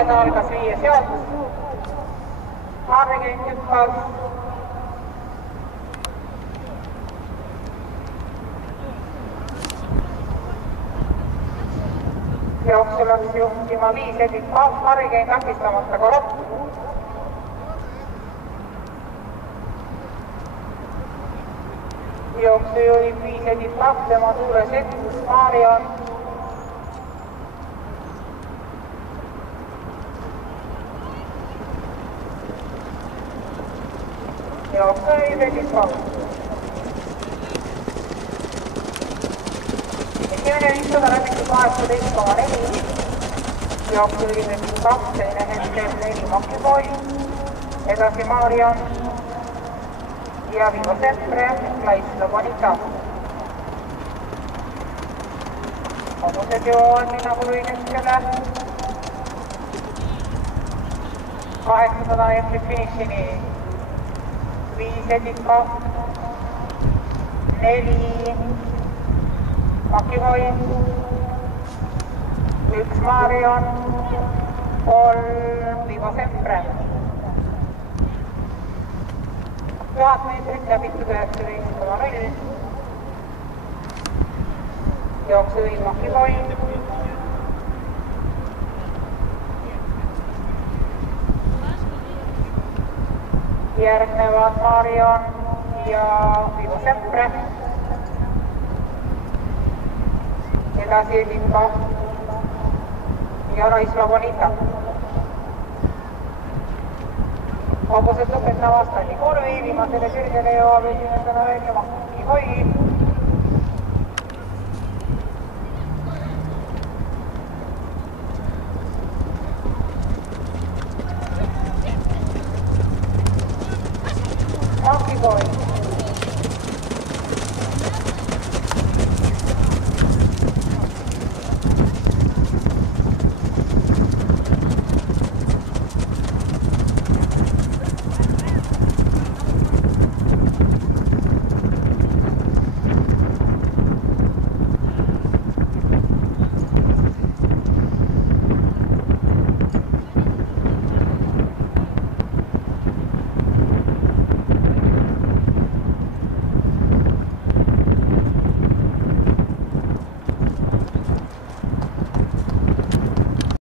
Valgeda algas viie sealt. Harrigen hüppas. Jooksu läks juhtima 5 Edith Pahv, Harrigen takistamata Koropp. Jooksu juhib 5 Edith Pahv, tema tuules Edith Marion. Jooksu juhib Edith Pahv. Esimene 500 läbitud 18,4. Jooksu juhib Edith Pahv, teine hetkel 4 Makipoi. Edasi Marion. Ja vivo sempre la Isla Bonita. Hobused jõuavad Linnakului keskele. 800 meetrit finišini. 5 Edith Pahv, 4 Makipoi, 1 Marion, 3 vivo sempre. 1000 meetrit läbitud 19,0. Jooksu juhib Makipoi. Järgnevad Marion ja vivo sempre. Edasi Edith Pahv ja la Isla Bonita. Hobused lõpetavad standi kurvi, viimasele sirgele jõuab esimesena välja Makipoi. Makipoi.